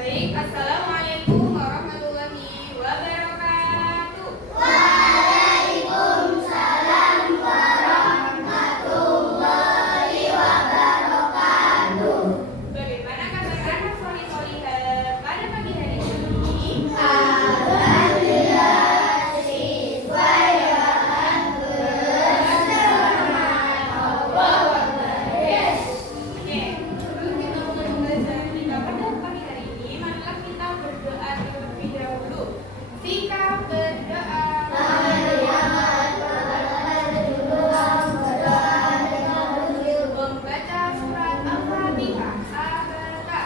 Baik, Assalamualaikum warahmatullahi wabarakatuh. Waalaikumsalam warahmatullahi wabarakatuh. Bagaimana kabar anak solih-solihah pada pagi hari ini? Alhamdulillah, siswa yang berselamat Allah wabarakatuh. Oke, sebelum kita mulai belajar kita pada pagi hari ini, marilah kita berdoa terlebih dahulu. Sikap berdoa. Membaca surat Al-Fatihah. Abata.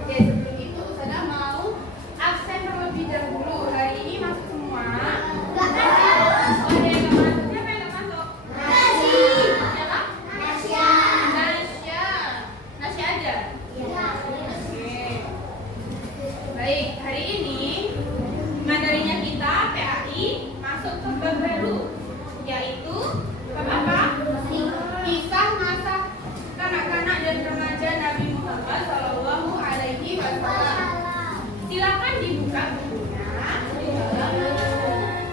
Oke, sebelum itu Ustazah mau absen terlebih dahulu. Hari ini masuk semua? Oh, ada yang nggak masuk. Siapa yang nggak masuk? Siapa? Nasya. Nasya aja? Oke. Baik, hari ini materinya kita PAI masuk ke bab baru, yaitu bab apa? Kisah masa kanak-kanak dan remaja Nabi Muhammad Shallallahu Alaihi Wasallam. Silakan dibuka bukunya di halaman.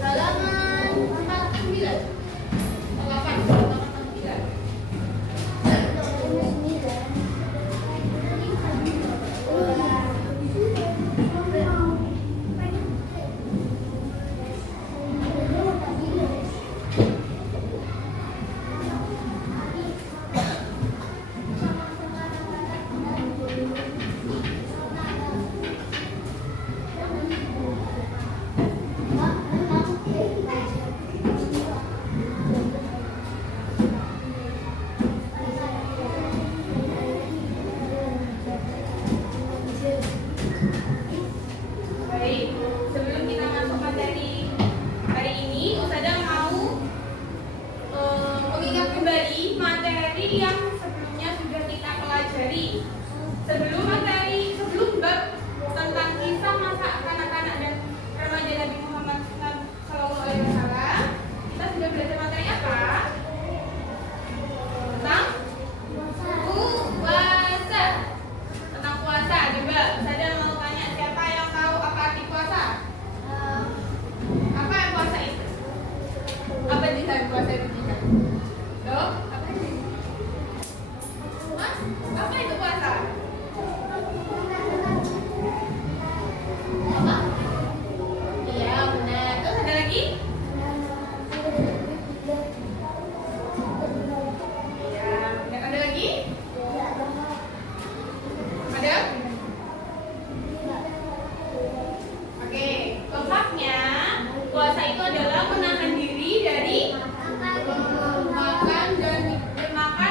Halaman 49. Halaman 49. Baik, sebelum kita masuk materi hari ini, Ustazah mau mengingat kembali materi yang sebelumnya sudah kita pelajari. Sebelum bab tentang kisah masa kanak-kanak dan remaja Nabi Muhammad SAW, kita sudah belajar materi apa? Tentang puasa. Tentang puasa. Coba Ustazah mau tanya, siapa yang tahu apa arti puasa? Apa yang puasa itu? Apa jihad puasa itu jihad? Loh, apa itu? Hah? Apa itu puasa? Apa? Iya, benar. Terus ada lagi? Iya, benar. Ada lagi? Ada? Oke, lengkapnya puasa itu adalah menahan diri dari makan,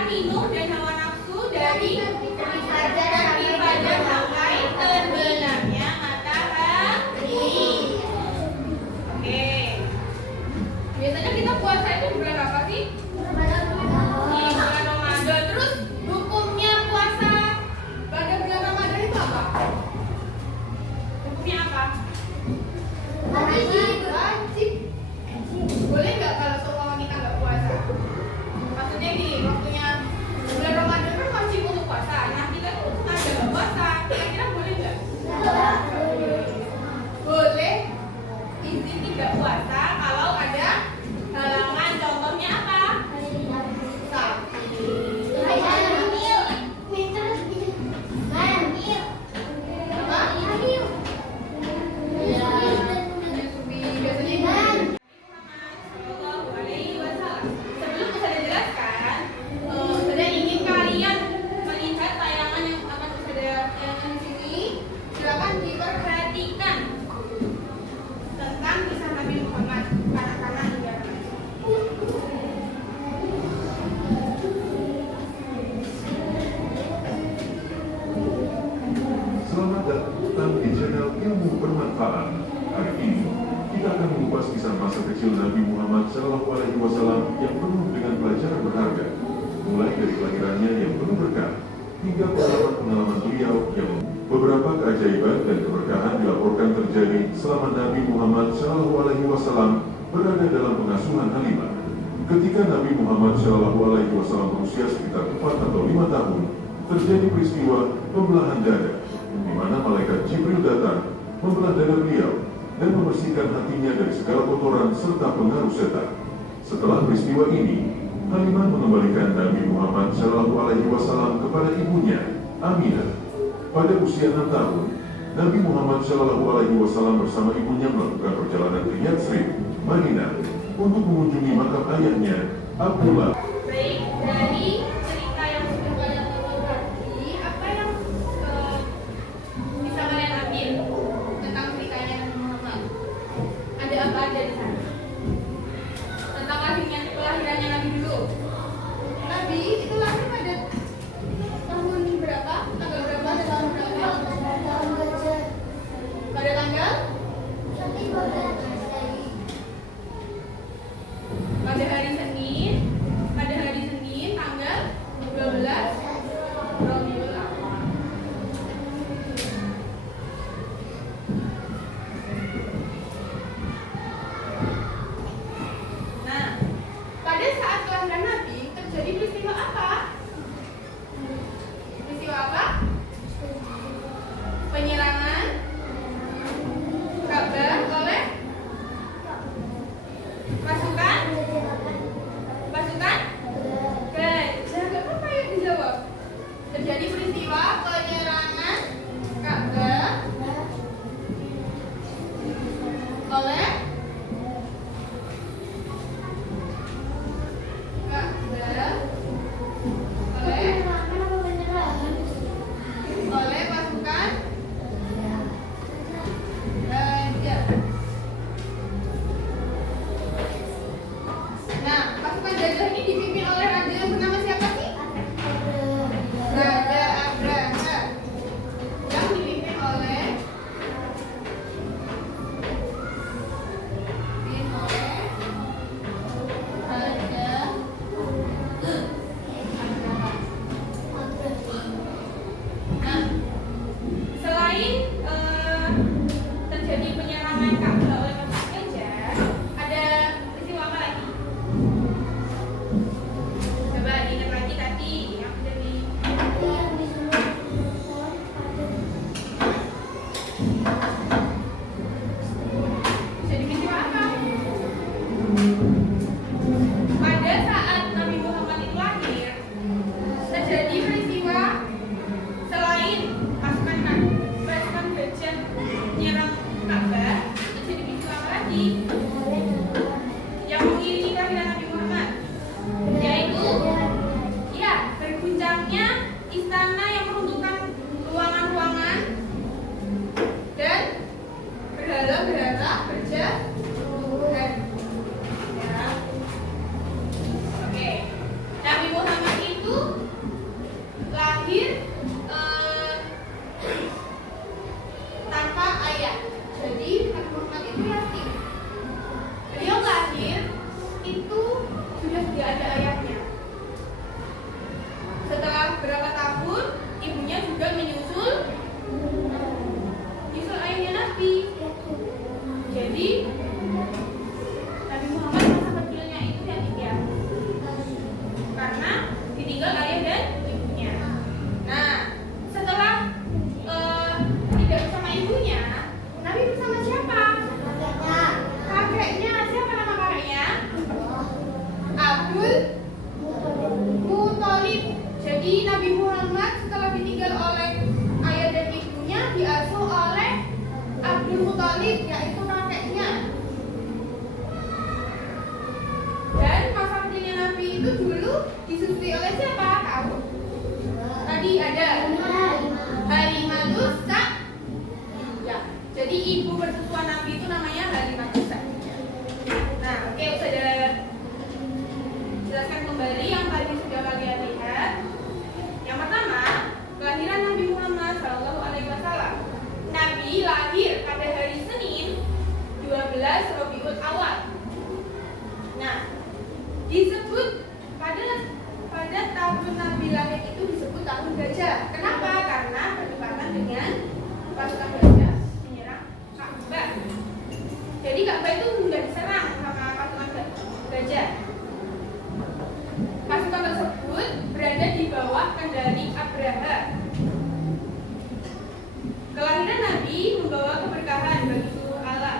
minum dan hawa nafsu dari pagi fajar sampai terbenamnya matahari. Oke. Biasanya kita puasa itu di bulan apa sih? Di bulan Ramadan. Terus hukumnya puasa pada bulan Ramadan itu apa? Hukumnya apa? Wajib. Boleh nggak kalau seumpama kita nggak puasa? Maksudnya gini, waktunya bulan Ramadan kan wajib untuk puasa. Nah kita tuh ada nggak puasa? Kira-kira boleh nggak? Boleh izin tidak puasa kalau ada Shallallahu Alaihi Wasallam yang penuh dengan pelajaran berharga, mulai dari kelahirannya yang penuh berkah hingga pengalaman-pengalaman beliau yang beberapa keajaiban dan keberkahan dilaporkan terjadi selama Nabi Muhammad Shallallahu Alaihi Wasallam berada dalam pengasuhan Halimah. Ketika Nabi Muhammad Shallallahu Alaihi Wasallam berusia sekitar 4 atau 5 tahun, terjadi peristiwa pembelahan dada, di mana malaikat Jibril datang membelah dada beliau dan membersihkan hatinya dari segala kotoran serta pengaruh setan. Setelah peristiwa ini, Halimah mengembalikan Nabi Muhammad Shallallahu Alaihi Wasallam kepada ibunya, Aminah. Pada usia 6 tahun, Nabi Muhammad Shallallahu Alaihi Wasallam bersama ibunya melakukan perjalanan ke Yatsrib, Madinah, untuk mengunjungi makam ayahnya, Abdullah. Baik, dari cerita yang sudah kalian tonton tadi, apa yang bisa kalian ambil tentang ceritanya Nabi Muhammad? Ada apa aja di sana? Tentang kelahirannya Nabi dulu. Nabi itu lahir pada tahun berapa? Tanggal berapa? Ada tahun berapa? Pada tanggal? Pada hari Senin tanggal 12 Rabiul Awal. Nah, pada saat kelahiran Nabi terjadi peristiwa apa? Peristiwa apa? Penyerangan Ka'bah oleh pasukan gajah. Gak apa yang dijawab. Terjadi peristiwa penyerangan Ka'bah oleh pasukan gajah. Nah, pasukan gajah ini dipimpin oleh raja yang bernama siapa sih? Raja Abraha, yang dipimpin oleh Raja Abraha. Nah, selain terjadi penyerangan Ka'bah oleh pasukan gajah, ada peristiwa apa lagi? Coba ingat lagi tadi yang sudah di jadi peristiwa apa? Pada saat Nabi Muhammad itu lahir, terjadi peristiwa selain pasukan gajah menyerang Ka'bah, terjadi peristiwa apa lagi yang mengiringi kelahiran Nabi Muhammad? Yaitu berguncangnya istana yang meruntuhkan ruangan-ruangan dan berhala-berhala berjatuhan. Ya. Oke. Nabi Muhammad itu lahir tanpa ayah. Jadi Nabi Muhammad itu yatim. Beliau lahir itu sudah tidak ada ayahnya. Setelah beberapa tahun, ibunya juga menyusul ayahnya Nabi. Jadi Nabi Muhammad masa kecilnya itu yatim piatu karena ditinggal ayah dan ibunya. Nah, setelah tidak bersama ibunya, Nabi bersama siapa? Kakeknya. Siapa nama kakeknya? Abdul Muthalib. Jadi Nabi Muhammad setelah ditinggal oleh ayah dan ibunya diasuh oleh Abdul Muthalib, yaitu kakeknya. Dan masa kecilnya Nabi itu dulu disusui oleh siapa? Tahu? Tadi ada Halimatus Sa'diyah. Jadi ibu bersusuan Nabi itu namanya Halimatus Sa'diyah. Nah, oke, sudah jelaskan kembali yang tadi sudah kalian lihat. Yang pertama, kelahiran Nabi Muhammad Shallallahu Alaihi Wasallam. Nabi lahir pada hari Senin 12 Rabiul Awal. Nah, disebut pada tahun Nabi lahir itu disebut tahun gajah. Kenapa? Karena bertepatan dengan pasukan gajah menyerang Ka'bah. Jadi Ka'bah itu nggak diserang sama pasukan gajah. Pasukan tersebut berada di bawah kendali Abraha. Kelahiran Nabi membawa keberkahan bagi seluruh alam.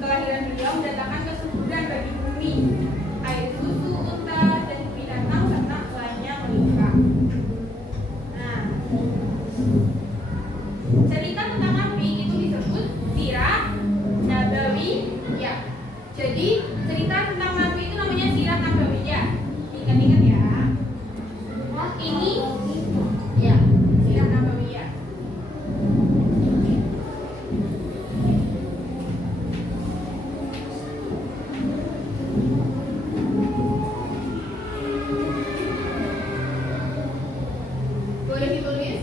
Kelahiran beliau mendatangkan kesuburan bagi bumi. Air susu, unta, dan binatang ternak lainnya melimpah. Nah, cerita tentang Nabi itu disebut sirah nabawiyah. Jadi cerita tentang Nabi itu namanya sirah nabawiyah. Ingat-ingat ya. Ini ya sirah nabawiyah. Boleh ditulis?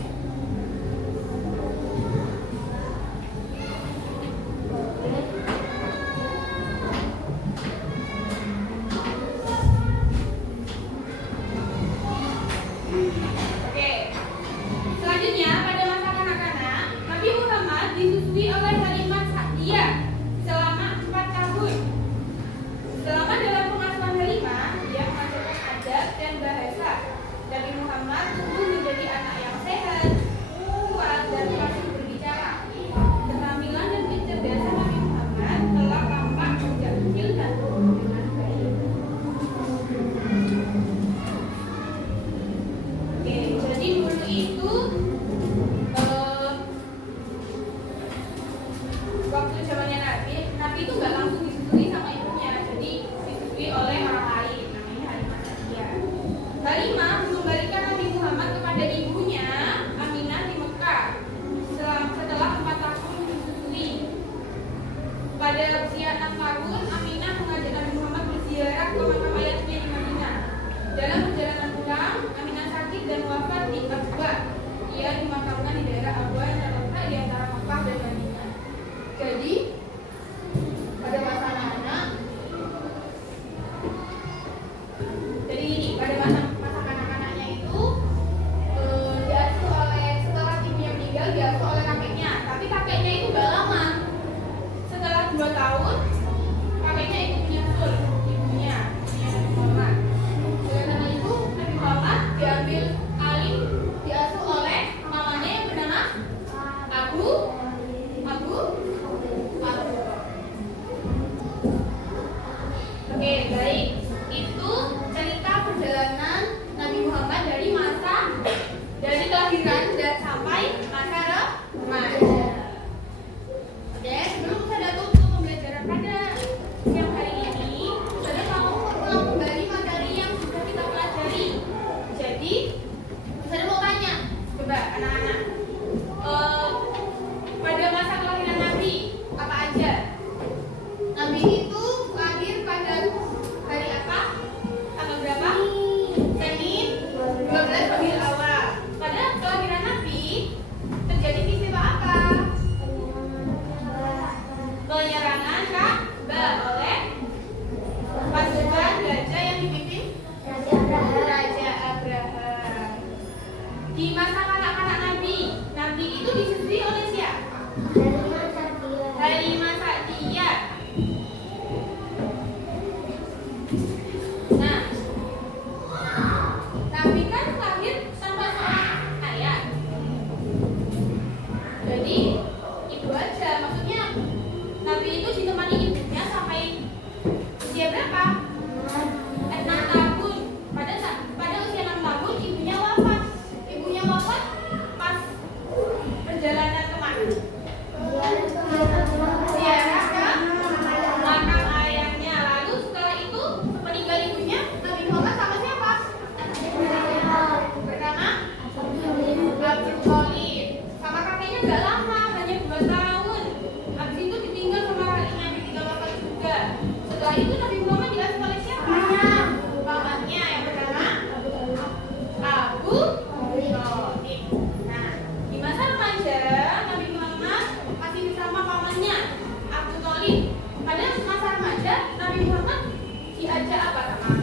Oke. Selanjutnya pada masa kanak-kanak, Nabi Muhammad disusui oleh Halimah Sa'diyah selama 4 tahun. Selama dalam pengasuhan Halimah, dia mengajarkan adab dan bahasa. Nabi Muhammad tumbuh menjadi anak yang sehat, kuat, dan fasih berbicara. Keterampilan dan kecerdasan Nabi Muhammad telah tampak sejak kecil dan tumbuh dengan baik. Oke, jadi dulu itu waktu zamannya Nabi itu nggak langsung disusui sama ibunya, jadi disusui oleh orang lain, namanya Halimah Sa'diyah. Halimah mengembalikan Nabi Muhammad kepada ibunya Aminah di Mekah setelah 4 tahun disusui. Pada usia 6 tahun, Aminah mengajak Nabi Muhammad berziarah ke makam ayahnya di Madinah. Dalam perjalanan pulang, Aminah sakit dan wafat di Abwa. Ia dimakamkan di daerah Abwa yang terletak di antara Mekah dan Madinah. Jadi pada masa anak-anak, jadi ini pada masa kanak-kanaknya itu diasuh oleh, setelah ibunya meninggal diasuh oleh kakeknya. Tapi kakeknya itu gak lama. Setelah 2 tahun, kakeknya ikut menyusul ibunya Nabi Muhammad. Oleh karena itu Nabi Muhammad diambil alih, diasuh oleh mamanya yang bernama Abu. Oke, baik. Itu cerita perjalanan Nabi Muhammad dari kelahiran dan sampai masa remaja. Oke, sebelum saya tutup pembelajaran pada siang hari ini, saya mau mengulang kembali materi yang sudah kita pelajari. Jadi, saya mau tanya, coba anak-anak, pada masa kelahiran Nabi apa aja? Nabi itu lahir pada hari apa? Tanggal berapa? Senin 12 Rabiul Awal. Pada kelahiran Nabi terjadi peristiwa apa? Penyerangan Ka'bah oleh pasukan gajah yang dipimpin Raja Abraha. Di masa kanak-kanak Nabi itu disusui oleh siapa? Halimah Sa'diyah. Nah, Nabi kan lahir tanpa seorang ayah. Jadi ibu aja, maksudnya Nabi itu ditemani ibunya sampai usia berapa? 6 tahun. Pada usia 6 tahun ibunya wafat. Ibunya wafat pas perjalanan kemana? Ziarah ke makam ayahnya. Lalu setelah itu meninggal ibunya, Nabi Muhammad sama siapa? Bernama Abdul Thalib. Sama kakeknya gak lama, hanya 2 tahun. Habis itu ditinggal sama kakeknya, ditinggal wafat juga. Setelah itu Nabi Muhammad diasuh oleh siapa? Pamannya yang bernama Abu Thalib. Nah, di masa remaja Nabi Muhammad masih bersama pamannya Abu Thalib. Pada masa remaja Nabi Muhammad diajak apa sama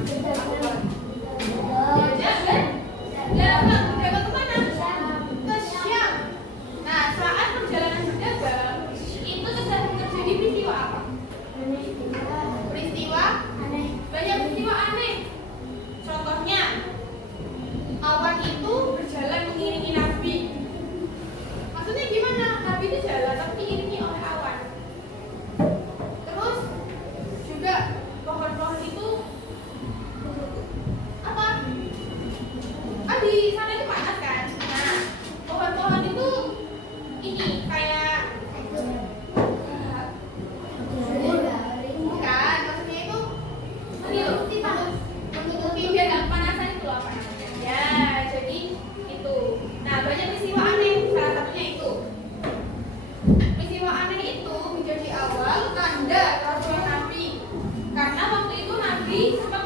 Tadi sempat